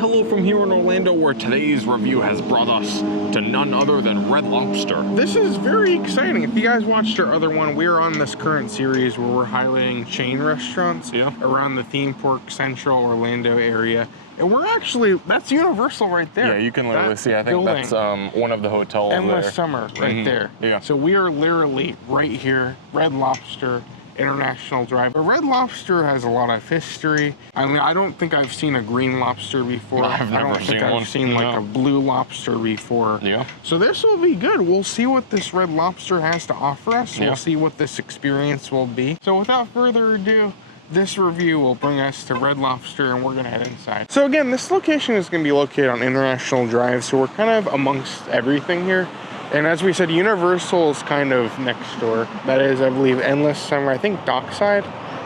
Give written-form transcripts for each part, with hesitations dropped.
hello from here in Orlando, where today's review has brought us to none other than Red Lobster. This is very exciting. If you guys watched our other one, we're on this current series where we're highlighting chain restaurants around the theme park Central Orlando area. And we're actually, that's Universal right there. Yeah, you can literally see, I think that's one of the hotels Endless there. Summer right there. Yeah. So we are literally right here, Red Lobster International Drive. But Red Lobster has a lot of history. I mean, I don't think I've seen a green lobster before. I don't think I've seen like a blue lobster before. Yeah. So this will be good. We'll see what this Red Lobster has to offer us. Yeah. We'll see what this experience will be. So without further ado, this review will bring us to Red Lobster, and we're gonna head inside. So again, this location is gonna be located on International Drive, so we're kind of amongst everything here. And as we said, Universal is kind of next door. That is, I believe, Endless Summer, I think Dockside.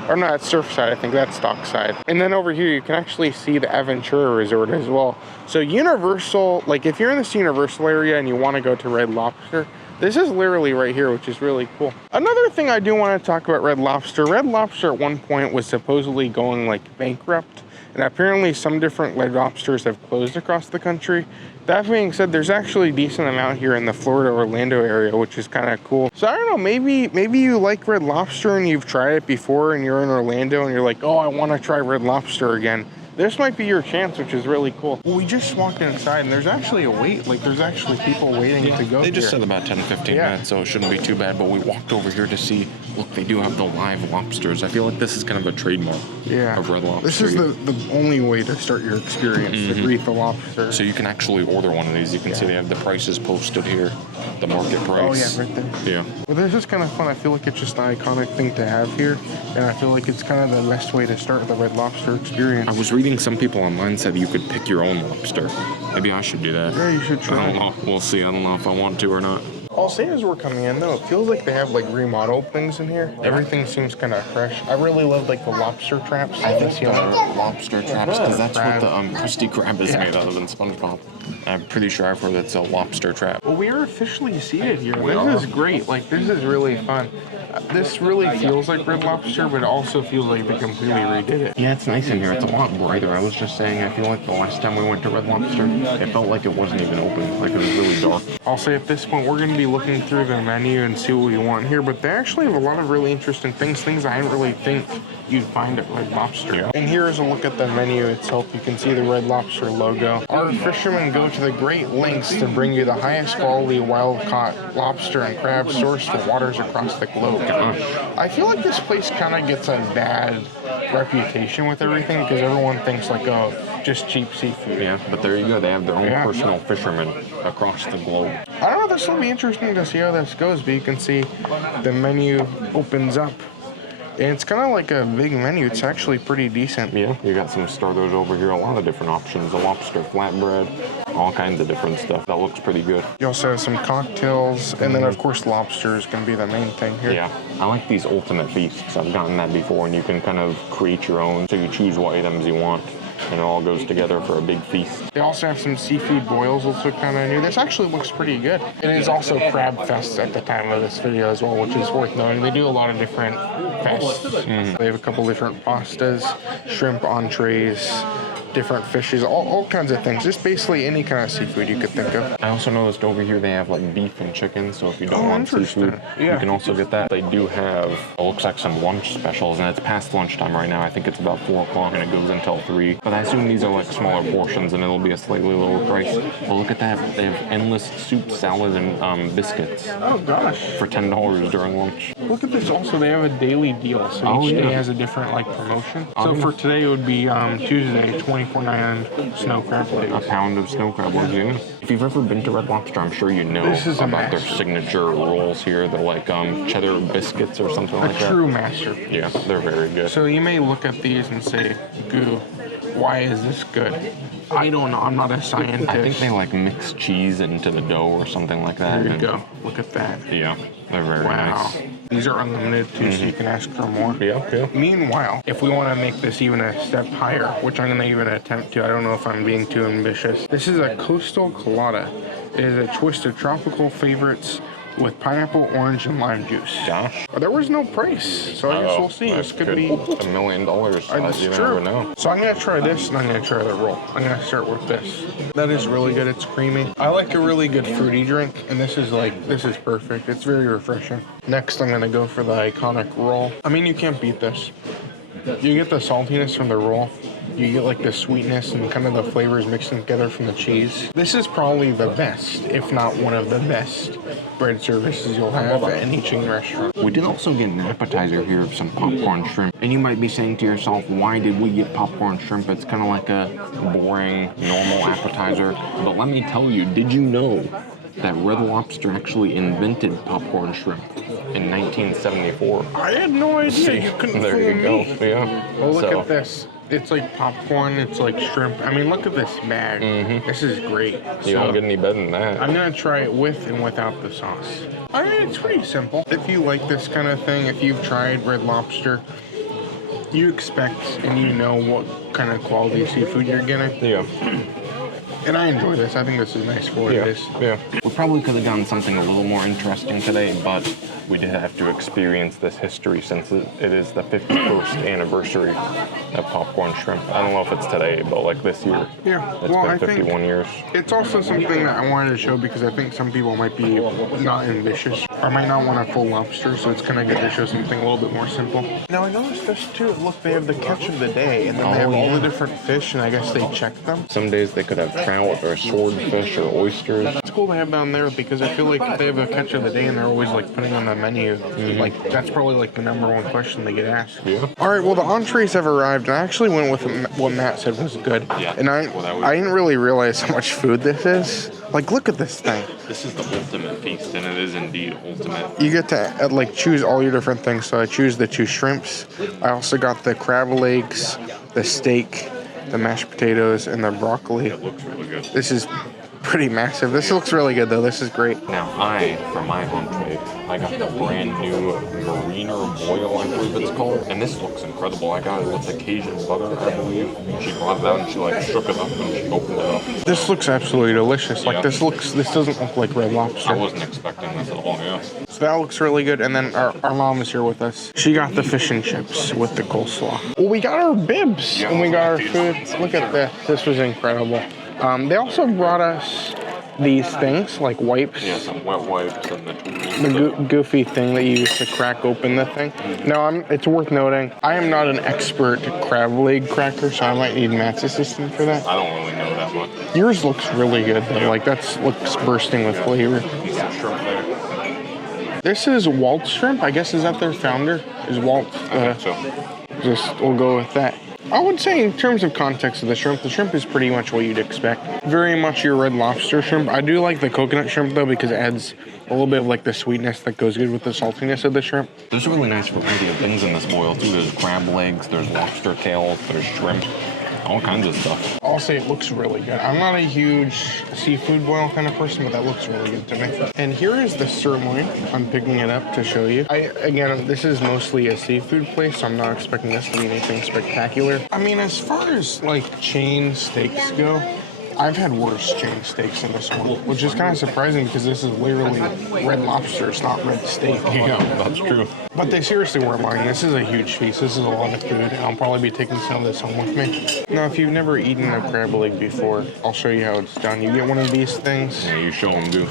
Or no, that's Surfside, I think that's Dockside. And then over here, you can actually see the Aventura Resort as well. So Universal, like if you're in this Universal area and you wanna go to Red Lobster, this is literally right here, which is really cool. Another thing I do want to talk about Red Lobster at one point was supposedly going like bankrupt. And apparently some different Red Lobsters have closed across the country. That being said, there's actually a decent amount here in the Florida, Orlando area, which is kind of cool. So I don't know, maybe you like Red Lobster and you've tried it before and you're in Orlando and you're like, oh, I want to try Red Lobster again. This might be your chance, which is really cool. Well, we just walked inside and there's actually a wait. Like there's actually people waiting to go. They just said about 10-15 minutes, so it shouldn't be too bad. But we walked over here to see, look, they do have the live lobsters. I feel like this is kind of a trademark of Red Lobster. This is the only way to start your experience, to greet the lobster. So you can actually order one of these. You can see they have the prices posted here, the market price. Oh yeah, right there. Yeah. Well, this is kind of fun. I feel like it's just an iconic thing to have here. And I feel like it's kind of the best way to start the Red Lobster experience. I was reading some people online said you could pick your own lobster. Maybe I should do that. Yeah, you should try. I don't know. We'll see. I don't know if I want to or not. I'll say as we're coming in though, it feels like they have like remodeled things in here. Everything seems kind of fresh. I really love like the lobster traps. I think the lobster traps, because that's what the Krusty Krab is made out of in SpongeBob. I'm pretty sure I've heard that's a lobster trap. Well, we are officially seated here. This is great. Like, this is really fun. This really feels like Red Lobster, but it also feels like they completely redid it. Yeah, it's nice in here. It's a lot brighter. I was just saying, I feel like the last time we went to Red Lobster, it felt like it wasn't even open. Like, it was really dark. I'll say at this point, we're going to be looking through the menu and see what we want here, but they actually have a lot of really interesting things I didn't really think you'd find at Red Lobster. Yeah. And here is a look at the menu itself. You can see the Red Lobster logo. Our fishermen go to the great lengths to bring you the highest quality wild-caught lobster and crab sourced from waters across the globe. I feel like this place kind of gets a bad reputation with everything because everyone thinks like, oh, just cheap seafood. Yeah, but there you go. They have their own personal fishermen across the globe. I don't know. This will be interesting to see how this goes, but you can see the menu opens up. And it's kind of like a big menu. It's actually pretty decent. Yeah, you got some starters over here. A lot of different options. A lobster flatbread, all kinds of different stuff. That looks pretty good. You also have some cocktails, and then of course lobster is going to be the main thing here. Yeah, I like these ultimate feasts. I've gotten that before, and you can kind of create your own. So you choose what items you want, and it all goes together for a big feast. They also have some seafood boils, which look kind of new. This actually looks pretty good. It is also Crab Fest at the time of this video as well, which is worth noting. They do a lot of different fests. They have a couple different pastas, shrimp entrees, different fishes, all kinds of things. Just basically any kind of seafood you could think of. I also noticed over here they have like beef and chicken, so if you don't want seafood, you can also get that. They do have, it looks like some lunch specials, and it's past lunchtime right now. I think it's about 4 o'clock and it goes until 3. But I assume these are like smaller portions and it'll be a slightly lower price. But look at that, they have endless soup, salad, and biscuits. Oh gosh. For $10 during lunch. Look at this also, they have a daily deal, so each day has a different like promotion. So for today it would be Tuesday, 24.99 snow crab legs. A pound of snow crab legs, yeah. If you've ever been to Red Lobster, I'm sure you know about their signature rolls here. They're like cheddar biscuits or something like that. A true masterpiece. Yeah, they're very good. So you may look at these and say, goo, why is this good? I don't know, I'm not a scientist. I think they like mix cheese into the dough or something like that. There you go, look at that. Yeah, they're very nice. These are unlimited too, so you can ask for more. Yeah. Meanwhile, if we want to make this even a step higher, which I'm going to even attempt to, I don't know if I'm being too ambitious. This is a Coastal Colada. It is a twist of tropical favorites with pineapple, orange, and lime juice. Gosh. But there was no price, so I guess we'll see. This could be $1 million. That's You true. never know. So I'm gonna try this, and I'm gonna try the roll. I'm gonna start with this. That is really good. It's creamy. I like a really good fruity drink, and this is perfect. It's very refreshing. Next, I'm gonna go for the iconic roll. I mean, you can't beat this. You get the saltiness from the roll. You get like the sweetness and kind of the flavors mixing together from the cheese. This is probably the best, if not one of the best, bread services you'll have at any chain restaurant. We did also get an appetizer here of some popcorn shrimp. And you might be saying to yourself, why did we get popcorn shrimp? It's kind of like a boring, normal appetizer. But let me tell you, did you know that Red Lobster actually invented popcorn shrimp in 1974? I had no idea. You couldn't There fool you go. me. Yeah. Oh, look So, at this. It's like popcorn, it's like shrimp. I mean, look at this bag. This is great. You don't get any better than that. I'm gonna try it with and without the sauce. I mean, it's pretty simple. If you like this kind of thing, if you've tried Red Lobster, you expect and you know what kind of quality seafood you're getting. Yeah. And I enjoy this. I think this is nice for what it is. Yeah. We probably could have done something a little more interesting today, but we did have to experience this history since it is the 51st anniversary of popcorn shrimp. I don't know if it's today, but like this year. Yeah. It's Well, been I 51 think years. it's also something that I wanted to show because I think some people might be not ambitious or might not want a full lobster, so it's kind of good to show something a little bit more simple. Now I noticed this too. Look, they have the catch of the day, and then they have all the different fish, and I guess they check them. Some days they could have trout or swordfish or oysters. It's cool to have down there because I feel like if they have a catch of the day and they're always like putting on the menu, like that's probably like the #1 question they get asked. Yeah. All right, well the entrees have arrived, and I actually went with what Matt said was good. Yeah. And I didn't really realize how much food this is. Like, look at this thing. This is the ultimate feast, and it is indeed ultimate. You get to like choose all your different things. So I choose the 2 shrimps. I also got the crab legs, the steak, the mashed potatoes, and the broccoli. It looks really good. This is pretty massive. This looks really good though. This is great. Now for my entree, I got the brand new Mariner Boil, I believe it's called. And this looks incredible. I got it with the Cajun Butter, I believe. She brought it out and she like shook it up and she opened it up. This looks absolutely delicious. Like Yeah. this doesn't look like Red Lobster. I wasn't expecting this at all, yeah. So that looks really good. And then our mom is here with us. She got the fish and chips with the coleslaw. Well, we got our bibs and we got our food. Look at this. This was incredible. They also brought us these things like wipes. Yeah, some wet wipes and the Goofy thing that you use to crack open the thing. Now, it's worth noting, I am not an expert crab leg cracker, so I might need Matt's assistance for that. I don't really know that much. Yours looks really good though. Like looks bursting with flavor. Some shrimp there. This is Walt Shrimp. I guess is that their founder? Is Walt? I think so. We'll go with that. I would say in terms of context of the shrimp is pretty much what you'd expect. Very much your Red Lobster shrimp. I do like the coconut shrimp though because it adds a little bit of like the sweetness that goes good with the saltiness of the shrimp. There's a really nice variety of things in this boil too. There's crab legs, there's lobster tails, there's shrimp, all kinds of stuff. I'll say it looks really good. I'm not a huge seafood boil kind of person, but that looks really good to me. And here is the sirloin. I'm picking it up to show you. Again, this is mostly a seafood place, so I'm not expecting this to be anything spectacular. I mean, as far as like chain steaks go, I've had worse chain steaks than this one, which is kind of surprising because this is literally Red Lobster. It's not red steak. Yeah, that's true. But they seriously weren't lying. This is a huge feast. This is a lot of food, and I'll probably be taking some of this home with me. Now, if you've never eaten a crab leg before, I'll show you how it's done. You get one of these things. Yeah, you show them, dude.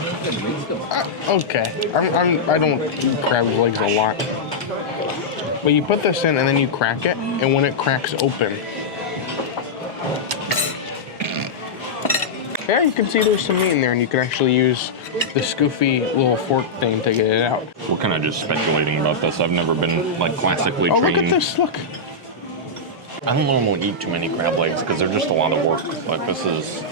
Okay. I don't eat crab legs a lot. But you put this in, and then you crack it, and when it cracks open, yeah, you can see there's some meat in there, and you can actually use the scoofy little fork thing to get it out. We're kind of just speculating about this. I've never been like classically Oh, trained. look at this! Look. I don't normally eat too many crab legs because they're just a lot of work. Like this is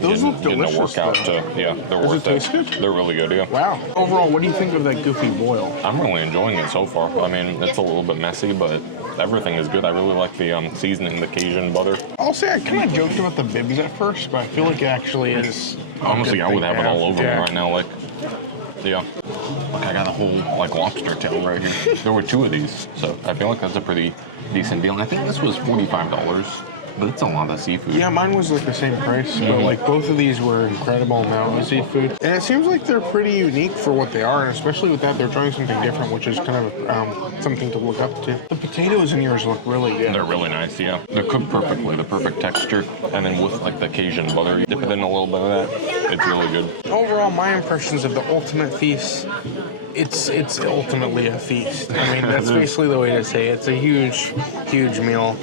Those look getting a delicious. workout though. to yeah, they're Does worth it taste good? They're really good, yeah. Wow. Overall, what do you think of that goofy boil? I'm really enjoying it so far. I mean, it's a little bit messy, but everything is good. I really like the seasoning, the Cajun butter. I'll say I kind of joked about the bibs at first, but I feel like it actually is. Honestly, I would have it all over me Yeah. right now. Like, yeah. Look, I got a whole like lobster tail right here. There were 2 of these, so I feel like that's a pretty decent deal. And I think this was $45. But it's a lot of seafood. Yeah, mine was like the same price, but like both of these were incredible amount of seafood. And it seems like they're pretty unique for what they are, and especially with that, they're trying something different, which is kind of something to look up to. The potatoes in yours look really good. They're really nice, yeah. They're cooked perfectly, the perfect texture, and then with like the Cajun butter, you dip it in a little bit of that. It's really good. Overall, my impressions of the ultimate feast, it's ultimately a feast. I mean, that's basically the way to say it. It's a huge meal.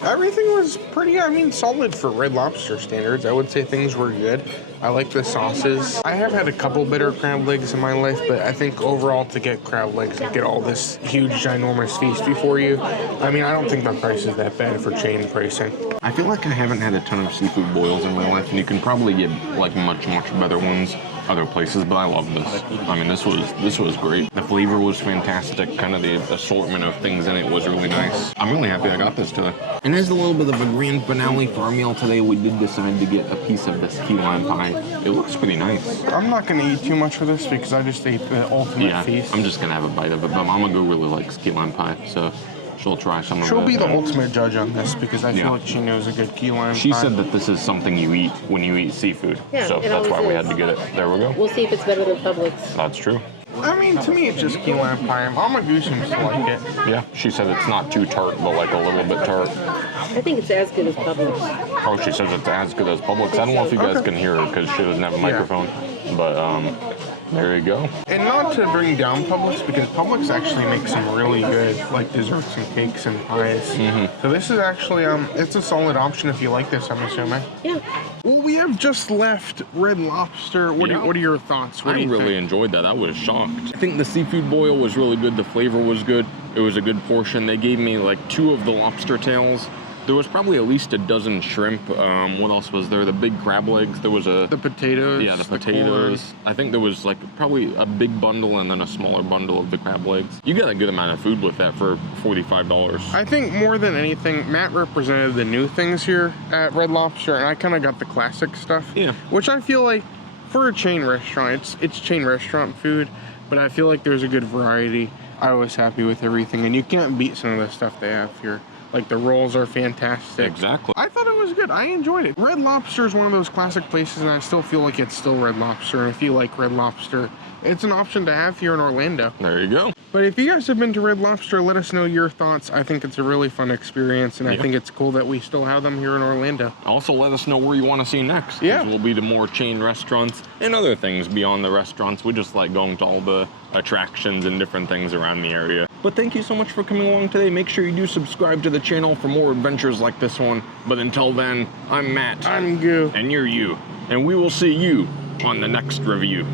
Everything was pretty, I mean, solid for Red Lobster standards. I would say things were good. I like the sauces. I have had a couple bitter crab legs in my life, but I think overall to get crab legs and get all this huge, ginormous feast before you, I mean, I don't think the price is that bad for chain pricing. I feel like I haven't had a ton of seafood boils in my life, and you can probably get like much better ones other places, but I love this. I mean, this was great. The flavor was fantastic. Kind of the assortment of things in it was really nice. I'm really happy I got this today. And as a little bit of a grand finale for our meal today, we did decide to get a piece of this key lime pie. It looks pretty nice. I'm not going to eat too much for this because I just ate the ultimate feast. I'm just going to have a bite of it, but Mama Go really likes key lime pie, so she'll try some of it. She'll be the ultimate judge on this because I feel like she knows a good key lime pie. She said that this is something you eat when you eat seafood. Yeah, so that's why we had to get it. There we go. We'll see if it's better than Publix. That's true. I mean, to me, it's just key lime pie. Mama Goose seems to like it. Yeah, she said it's not too tart, but like a little bit tart. I think it's as good as Publix. Oh, she says it's as good as Publix. I don't know if you guys can hear her because she doesn't have a microphone, but there you go. And not to bring down Publix, because Publix actually makes some really good like desserts and cakes and pies. So this is actually it's a solid option if you like this, I'm assuming. Yeah. Well, we have just left Red Lobster. What are your thoughts? What do you really think? enjoyed that. I was shocked. I think the seafood boil was really good. The flavor was good. It was a good portion. They gave me like 2 of the lobster tails. There was probably at least a dozen shrimp. What else was there? The big crab legs. There was the potatoes. Yeah, the potatoes. I think there was like probably a big bundle and then a smaller bundle of the crab legs. You got a good amount of food with that for $45. I think more than anything, Matt represented the new things here at Red Lobster, and I kind of got the classic stuff. Yeah. Which I feel like for a chain restaurant, it's chain restaurant food, but I feel like there's a good variety. I was happy with everything, and you can't beat some of the stuff they have here. Like the rolls are fantastic. Exactly. I thought it was good. I enjoyed it. Red Lobster is one of those classic places, and I still feel like it's still Red Lobster. And if you like Red Lobster, it's an option to have here in Orlando. There you go. But if you guys have been to Red Lobster, let us know your thoughts. I think it's a really fun experience, and I think it's cool that we still have them here in Orlando. Also, let us know where you want to see next. Yeah. We'll be to more chain restaurants and other things beyond the restaurants. We just like going to all the attractions and different things around the area. But thank you so much for coming along today. Make sure you do subscribe to the channel for more adventures like this one. But until then, I'm Matt. I'm Goo. And you're you. And we will see you on the next review.